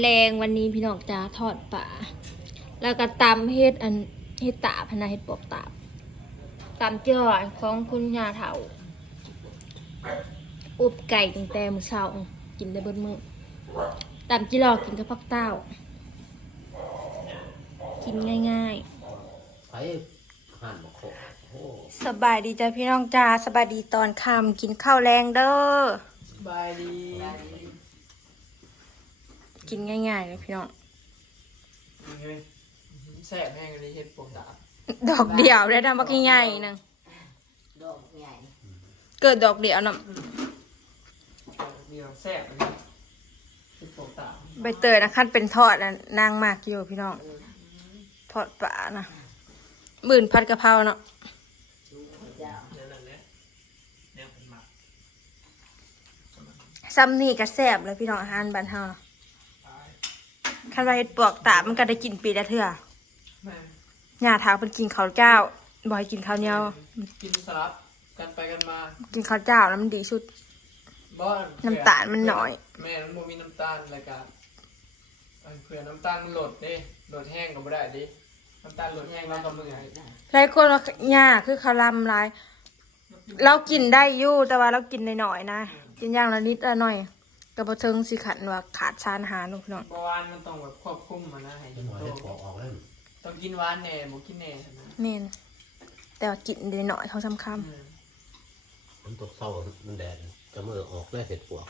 แรงวันนี้พี่น้องจ้าทอดป่าแล้วก็ตำเฮ็ดอันเฮ็ดตาพะนาเฮ็ดปอบตาบตำเจ้าของคุณยาเถาอุบไก่ตั้งแต่มื้อเช้ากินได้เบิดมื้อตำจิรอกินกับผักเต้า กินง่ายไปหั่นหมกโขโอ้ๆสบายดีจ้าพี่น้องจ้าสบายดีตอนค่ำกินข้าวแรงเด้อบายดี กินง่ายๆเลยพี่น้องยังไงแสบแห้งเลยเห็ดปวดดาบดอกเดียวได้ทำบักง่ายๆนึงดอกใหญ่เกิดดอกเดียวน่ะเดียวแสบเลยเห็ดปวดดาบใบเตยนะขั้นเป็นทอดนะนางมากอยู่พี่น้องทอดปลานะหมื่นพัดกะเพราเนาะเจ้านั่นแหละเนี่ยเป็นหมักซ้ำนี่ก็แซ่บเลยพี่น้องอาหารบ้านเฮาน่ะ คันว่าเฮ็ดปวกตาบมันก็ได้กินปีละเทื่อแม่ย่าทางเพิ่นกินข้าวเจ้าบ่ให้กินข้าวเหนียว กินสลับกันไปกันมากินข้าวเจ้าแล้วมันดีสุด บ้านน้ำตาลมันน้อย แม่มันบ่มีน้ำตาลรายการเผื่อน้ำตาลมันหลดดิหลดแห้งก็ไม่ได้ดิน้ำตาลหลดแห้งแล้วก็มือไงหลายคนว่าย่าคือข้าวลำหลาย เรากินได้อยู่แต่ว่าเรากินน้อยๆนะ กินอย่างละนิดละหน่อย ก็บ่ถึงสิขันว่าขาดสารอาหารเนาะพี่น้องเมื่อวานมันต้องแบบควบคุมมันนะให้เป็นหมอโตได้ปอกออกแล้วต้องกินหวานแน่บ่กินแน่นะแม่นแต่ว่ากินได้น้อยเขาสำคัญอืมมันตกเศร้ามันแดดจะมือออกได้เสร็จปวก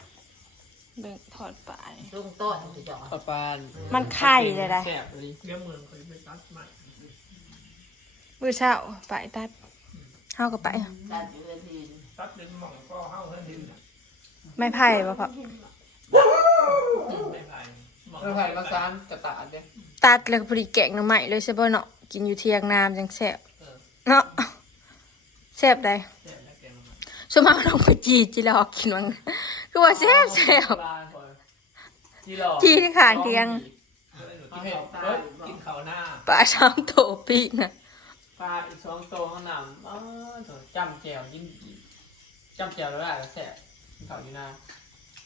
แบ่งทอดปลาเนี่ยลุงต้นจะจอดข้าวปานมันไข่เลยนะแซ่บเลยเลี้ยงเมืองเขาจะไปตัดใหม่มื้อเช้าไปตัดเฮาก็ไปตัดอยู่ทีตัดเป็นหม่องก็เฮาเฮือนดินน่ะไม่ไผ่บ่พอไม่ ไผ่ไม่ไผ่มาซ้ำกระตาดเนี่ยตัดแล้วก็พอดีแกงหน่อไม้เลยใช่บ่เนาะกินอยู่เที่ยงน้ำจังแซ่บเออเนาะแซ่บได้แซ่บแล้วแกงมันช่วงมาลองไปจีจิหลอกกินวังคือว่าแซ่บแซ่บปลาก่อนจีหลอกจีที่ข้างเตียงกินเผ็ดเฮ้ยกินข้าวหน้าปลาชามโตปีกน่ะปลาอีกสองตัวข้างหน้ำอ๋อโถ่จำแจวยิ่งดีจำแจวแล้วได้แซ่บกินข้าวอยู่นา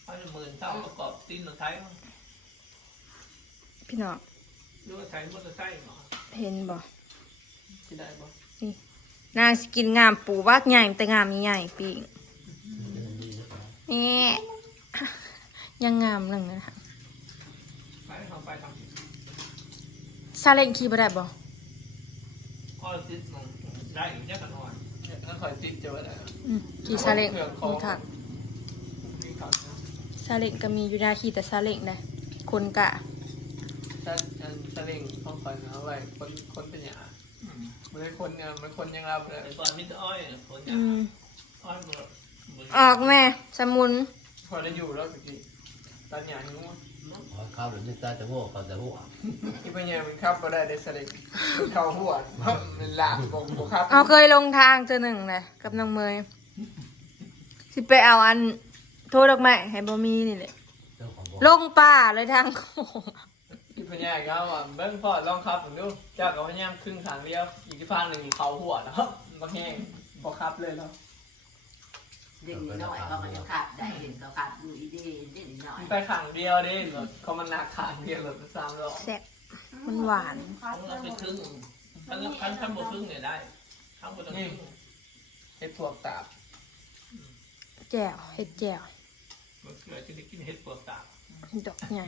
เขาจะหมื่นเท่าประกอบตีนหรือไทยมั้งพี่น้องหรือว่าใช้มอเตอร์ไซค์เหรอเห็นบ่กินได้ปะนางสิกินงามปูวากใหญ่แต่งามใหญ่ปีกนี่ยังงามหนึงนะคะไปเขาไปทซาเล้งขี่บ่ได้บ่ำข้อติดมันได้อีกแยกกันอ่อนถ้าคอยติดเจอได้อืมขี่ซาเล้งมีทักกินข้าวนะ ซาเล้งก็มีอยู่หน้าขี่แต่ซาเล้งได้คนกะถ้าอันสลิงต้องคอยเอาไว้คนคนเป็นหยามันเป็นคนเนี่ยมันคนยังรับเลยแต่ก่อนมิตรอ้อยเนี่ยคนอยาอืกมอ้อยมันเหมือนออกแม่ สมุนพอได้อยู่แล้วสิตอนหยาหิวขอข้าวหรือนึกตาจะโง่ก่อนจะโง่ที่เป็นหยามันขับก็ได้ได้สลิงมันเข้าหัวมันหลาบบอกบอกครับเอาเคยลงทางเจอหนึ่งเลยกับน้องเมยสิไปเอาอัน โทษดอกไม้ให้บ่มีนี่แหละเจ้าของบอกลงป่าเลยทางโค้งที่เป็นหยาเขาอะเบิ้งพอลองขับผมดูเจ้ากับพยายามครึ่งทางเดียวอีกที่พันหนึ่งเขาหัวนะครับมาแห้งพอขับเลยแล้วเด็กน้อยเขาก็จะขาดได้เห็นเขาขาดดูอีเดีเด็กน้อยไปขังเดียวดิรถเขามันหนักขังเดียวรถสามล้อแซ่บมันหวานเอาไปครึ่งถ้าขั้นขั้นบวครึ่งเนี่ยได้ทั้งบวครึ่งเห็ดถั่วตาบแจ่วเห็ดแจ่ว มันเกิดจะได้กินเห็ดปวดตาดอกใหญ่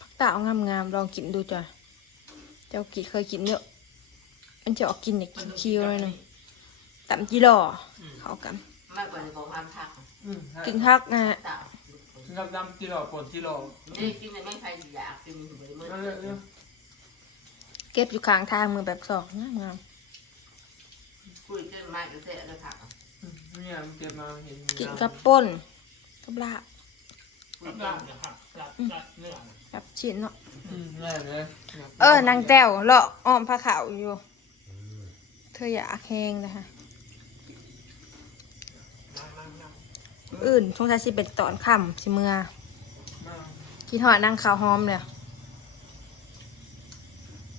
ผักตาวงามๆลองกินดูจ้ะเจ้ากี่เคยกินเยอะมันจะออกกินเนี่ยคิวๆเลยหนึงตำจีหล่อเข้ากันมากกว่าจะบอกความทักอืมกินพักนะฮะต่ากินกับดำจิโร่ปนจิโร่เด็กกินไม่ใครอยากกินเหมือนเมื่อเอาเลยเอาเลยเก็บอยู่ข้างทางมือแบบสองงามคุยกันมากจะเสียเลยผัก เนี่ยมันเก็บมาเห็นๆกินกับป่นกับลาบคุยรักับนเนี่ยครับรับรับเนื้อกับชิ้นเนาะอืมแน่เลยเออนางแต้วเลาะอ้อมผ้าขาวอยู่ เธออยากแห้งนะคะนั่งนั่งนั่งอื่นช่วงท้ายสิเป็นตอนค่ำสิเมื่อกินหอดนั่งข้าวหอมเลย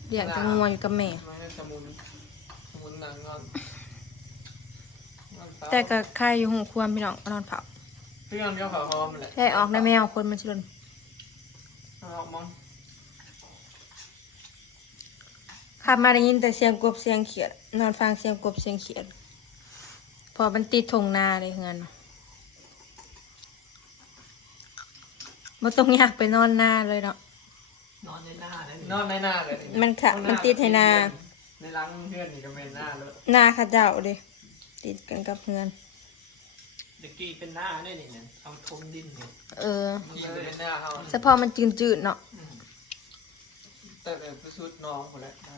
เลี้ยงจะงัวอยู่กับแม่ แต่ก็ใครอยู่หงควรพี่น้องก็นอนเผาพี่งอนก็ขอหอมแหละแค่ออกในแมวคนมันชิลนเอามองขับมาได้ยินแต่เสียงกบเสียงเขียด นอนฟังเสียงกบเสียงเขียด พอมันติดทงนาเลยเงินมาต้องอยากไปนอนนาเลยเนาะนอนในหน้าได้นอนในหน้าเลยมันค่ะมันติดให้หน้าในหลังเพื่อนนี่ก็เป็นหน้าเลยนาเข้าเจ้าเดิ ติดกันกับเงินเด็กกี้เป็นหน้าได้นี่เนี่ยเอาทมดินเนี่ยเออ มันก็เป็นหน้าเขาแต่พอมันจืดๆเนาะแต่แบบไปสุดน้องหมดแล้วนะ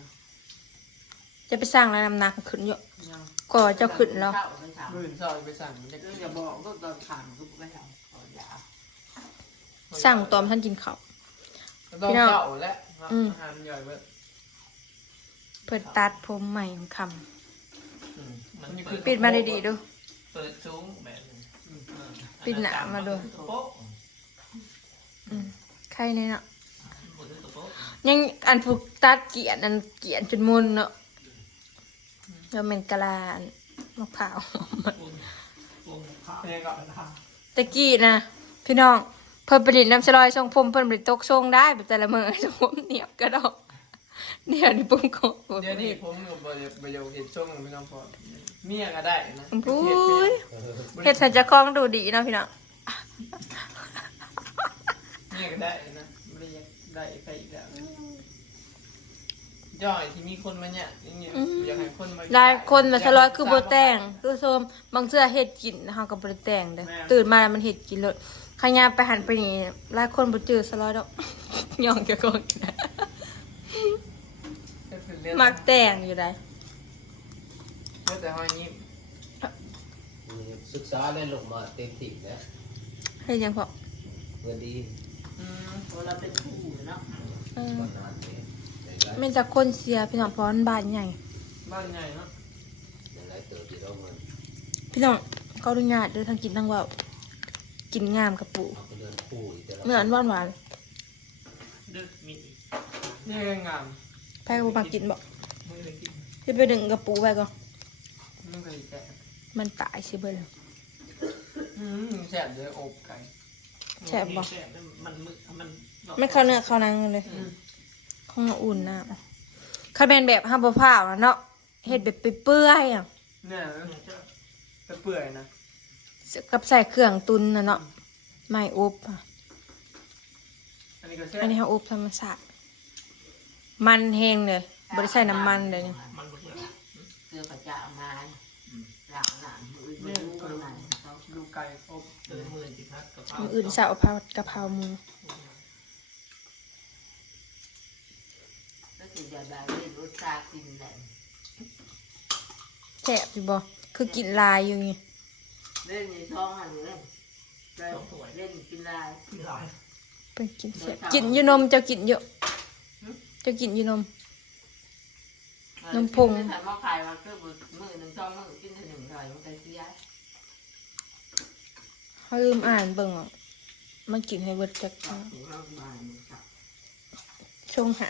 จะไปสร้างแล้วน้ำหนักขึ้นเยอะยังก็เจะขึ้นแล้วเช้าไปเช้ามื่นซอยไปสั่งมันจะคือจะบอกก็ตอนขานก็ไปเช้าขอยาสร้างตอมท่านกินข้าวต้องเก่าและอืมอาหารย่อยเบิดเปิดตัดผมใหม่ค มันำปิดมาได้ดีๆดู เปิดซุ้งแบบนึงปิดหนามาด้วยโป๊ะอืมใครเนี่ยเนาะหมดตัวโป๊ะยังอันผูกตัดเกียนอันเกียนจนมุนเนาะแล้วเป็นกะลาอันมะพร้าววงวงข้าวเนี่ยก็ตะกี้นะพี่น้องเพิ่นผลิตน้ำสลอยทรงผมเพิ่นผลิตตกทรงได้แบบแต่ละมือทรงผมเหนียบกระดอก เนี่ยนี่ปุ่มโกดผมเดี๋ยวนี้ผมกับบอยบอยเห็นช่วงพี่น้องพอเมียก็ได้นะปุ้เฮ็ดเมียยเฮ็ดสัจคล้องดูดีเนาะพี่น้องเมียก็ได้นะไม่ได้ได้ใครอีกแล้วย่อยที่มีคนมาเนี่ยอย่างเงี้ยอยากให้คนมาหลายคนมาสลอยคือบ่แต่งคือโซมบางเสื้อเฮ็ดกินเฮาก็บ่ได้แต่งเด้อตื่นมาแล้วมันเฮ็ดกินเลยขยามไปหันไปนี่หลายคนบ่เจอสลอยดอกย่องเจ้าของกิน มักแต่งอยู่ได้เมื่อแต่ห้อยนี้ศึกษาได้ลงมาเต็มที่แล้วเฮ็ดหยังพอเงินดีอืมพอเราเป็นผู้เนาะเออก่อนนานนี้ได้ไรแม่นแต่คนเสียพี่น้องเพราะมันบ้านใหญ่บ้านใหญ่เนาะได้ไรเติบที่เราเงินพี่น้องเขาอนุญาตเด้อทั้งกินทั้งเว้ากินงามกับปูเอาไปเดินคู่อีกแต่ละเนื้ออันหวานหวานดึกมีนี่งามๆ ไปกับมากินบอกมือเลยกินจะไปดึงกระปูไปก่อนมันเคยแกะมันตายสิเบิ่แล้วอืมแซ่บเลยอบไก่แซ่บบ่แซ่บมันมึกมันไม่เข้าเนื้อเข้าหนังเลยของเราอุ่นน้ำข้าวแมนแบบห้าบะพร้าวนะเนาะเห็ดแบบเปื่อยๆอะเนี่ยจะเปื่อยนะกับใส่เครื่องตุนนะเนาะไม่อบอะอันนี้ก็แซ่บอันนี้เขาอบธรรมชาติ มันแห้งเลยบริใส่น้ำมันเลยนี่มันมึกเลยเกลือพระเจ้ามาหลังหลังมือมือมือมันเขาดูไก่อบเติมมือสิครับกระเพรามื้ออื่นเสาร์ผัดกะเพราหมูก็คือจะได้เล่นรสชาติกินแหละแซ่บอยู่บ่คือกินลายอยู่นี่เล่นในท้องหันเล่นเล่นกินลายที่ร้านเป็นกินแซ่บกินอยู่นมเจะกินเยอะเจะกินอยู่นมน้ำผงแต่หม้อไข่มาคือมือหนึ่งช่องมือกินหนึ่งหน่อยมันจะเสียเขาลืมอ่านเบิ่งอะมันกินให้เบิดจักกับหัวบานกับชงหา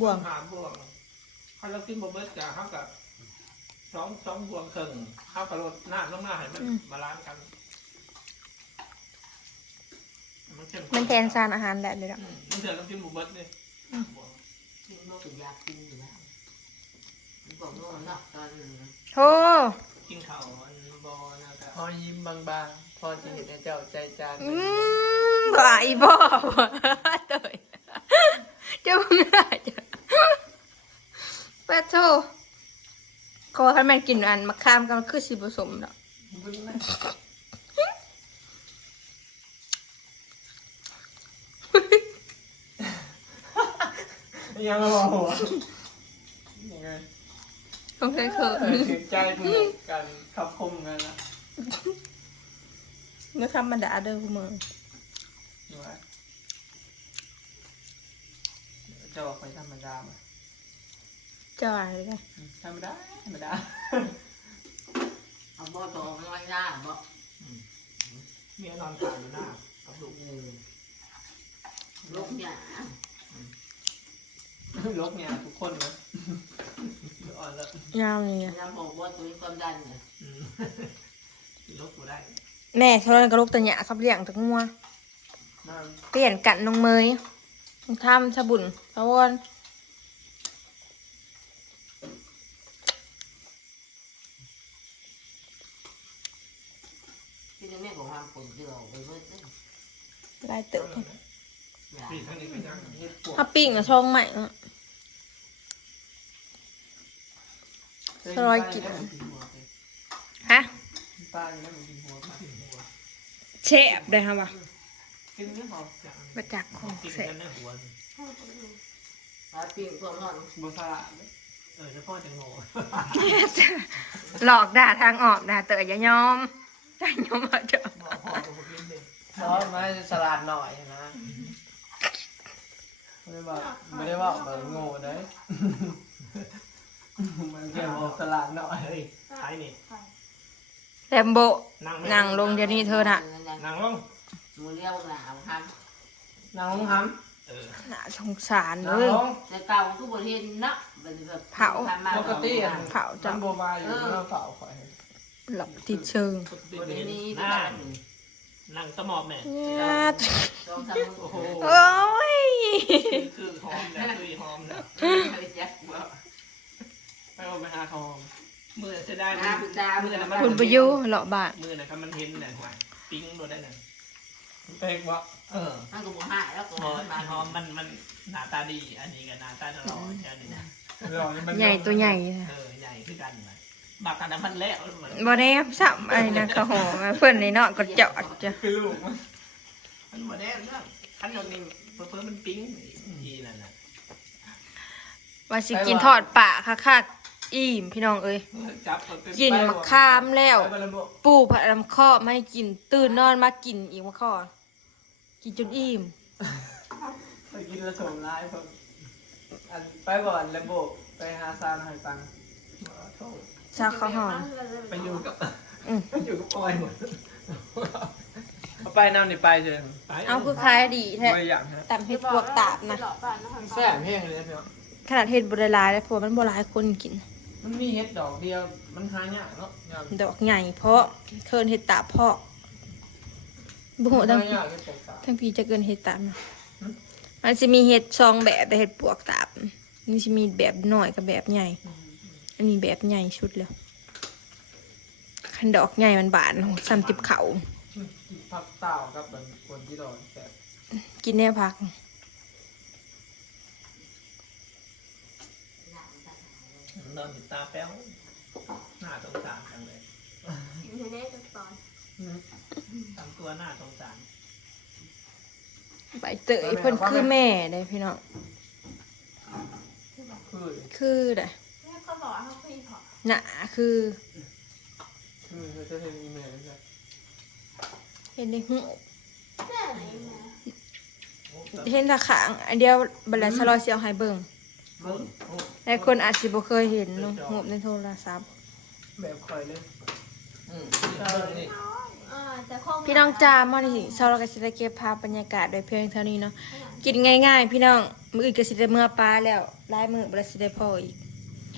บ่วง หาบ่วงเขาเรากินบะเบิดกับเขากับสองสองบ่วงครึ่งเขากับรถหน้าลงหน้าให้มันมาล้างกัน มันเข้มข้มันแทนสารอาหารแหละเลยอะอืมมันเถื่อนต้องกินบะเบิดเลยกินโลกอยากกินอยู่แล้วบอกโน่นเนาะตอนโธ่กินข้าวอันบอนะครับพอยิ้มบางๆ พอจะเห็นในเจ้าใจจานอืมหลายบ่เตยเจ้ามึงได้จ้ะแปดโธ่ขอให้มันกินอันมะขามกันคือสิผสมดอก ยังไม่บอกหัวยังไงต้องใช้เขินเออถือใจมึงกันขับคมกันนะเมื่อธรรมดาเด้อคุณมึงดูว่าเจะบอกไปธรรมดาไหมจะว่าอะไรได้ธรรมดาธรรมดาเอาบ่อตองน้อยหน้าบ่เมียนอนตายอยู่หน้ากับลูกเออลูกหยา ลกเนี่ยทุกคนนะอ่อนแล้วยาวนี่อะน้ำหกว่าตัวนี้ความดันเนี่ยอืมลูกกูได้แม่เขาเล่นกับลูกตะหยะครับเลี้ยงตะงัวน้เปลี่ยนกันน้องเมยทำสบุนสะวอนที่นี่แม่ของความผลเดือดไปเบิดเลยลายเติบอย่าปีทั้งนี้เป็นยังเฮ็ดปวด ถ้าปิ้งอะช่องใหม่อะ สลอยกินฮะปลาอยู่แล้วมันกินหัวปลาเชฟได้ค่ะวะกินไม่พออย่างประจักษ์ของกินเสกันในหัวปลาปิ้งพวกนอนบสลัดเออจะพ่อจะโง่หลอกด่าทางออกด่าเต๋ออย่ายอมอย่ายอมเอาเถอะบอกพ่อผมกินเด็กซอสมาสลัดหน่อยนะไม่ได้บอกไม่ได้บอกแบบโง่เลย มันแค่บอกสลัดหน่อยเฮ้ยใช้นี่แลมโบนั่งไหมนั่งลงเดี๋ยวนี้เธอน่ะนั่งลงมือเลี้ยวหนาวทนางลงทเออน่าสงสารำเลนางย ลงำแต่เก่าทุกบริเวณเนาะแบบแบบปกติอะเผาจัจังงโบบายอยู่เมื่อเผาข่อยหลอกติดเชิงบริเวณนี้นั่บ้างนนั่งสมอบแม่งัดสองสามมือโอ้โหโอ้ย คือหอมนะคือหอมนะไม่แจ๊กว่า ไปเอาไปหาทองมือจะได้หน้าคุณตามือนะมันคุณประยุหลอกบาทมือนะครับมันเห็นนะปิ้งโดนได้นะเป็กวะเออท่านก็บอกหายแล้วก็หอมมาหอมมันมันหน้าตาดี อันนี้ก็หน้าตาตลอดแค่นี้นะใหญ่ตัวใหญ่เออใหญ่คือกันนะบักกันนะมันแล้วมันบ่ได้สับไอ้นั่นก็หอมเพื่อนในเนาะก็จอดจ้ะคือลูกมั้งมันบ่ได้เรื่องขันยกนี่เพิ่มมันปิ้งทีนั่นน่ะว่าสิกินทอดปลาคักๆ อิ่มพี่น้องเอ้ยจับกินมะขามแล้วไประบบปู่ผัดลำข้อไม่ให้กินตื่นนอนมากินอีกมะข้อกินจนอิ่มไปกินแล้วส่งไลน์ผมอันไปก่อนระบบไปหาซานหอยปังชาข้าวหอมไปอยู่กับอืมไปอยู่กับปอยหมดเอาไปน้ำนี่ไปเชิญเอาคือคล้ายดีแท้ไม่อยากฮะตำเห็ดปวกตาบนะแซ่บแห้งเลยนะพี่น้องขนาดเห็ดบริลายแล้วเพราะว่ามันบรายคนกิน มันมีเห็ดดอกเดียว มันหายากเนาะยากดอกใหญ่เพราะเคินเห็ดตาบเพาะบุหัวทั้งหายากเลยปกติทั้งพีจะเกินเห็ดตาบนะมันจะมีเห็ดซองแบบแต่เห็ดปวกตาบมันจะมีแบบหน่อยกับแบบใหญ่ อันนี้แบบใหญ่ชุดแล้วคันดอกใหญ่มันบานซ้ำติบเขาผักเต่ากับแบบคนที่โดนแซ่บกินแน่พัก นอนติดตาแป้วหน้าสงสารจังเลยทำตัวหน้าสงสารใบเตยเพิ่นคือแม่ได้พี่น้องคือคือได้เขาบอกว่าเขาคุยพอหนาคือคือเขาจะเห็นอีเมลเลยใช่เห็นในหูแม่ไหนนะเห็นตาขางอันเดียวบัลลังก์สลอยเสียวไฮเบิง เบิ้งโอ้หลายคนอาจสิบ่เคยเห็นเนาะหูในโทรศัพท์ แบบคอยเลยอืมเบิ่งนี่อ่าแต่คงพี่น้องจ้ามาในสิเช้าเราก็สิได้เก็บภาพบรรยากาศโดยเพียงเท่านี้เนาะกินง่ายๆ พี่น้องมื้ออื่นก็สิได้เมื่อปลาแล้วหลายมื้อบ่ได้สิได้พออีก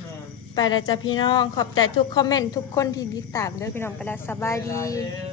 แม่นไปแล้วจ้าพี่น้องขอบใจทุกคอมเมนต์ทุกคนที่ติดตามเด้อพี่น้องไปแล้วสบายดีไปแล้ว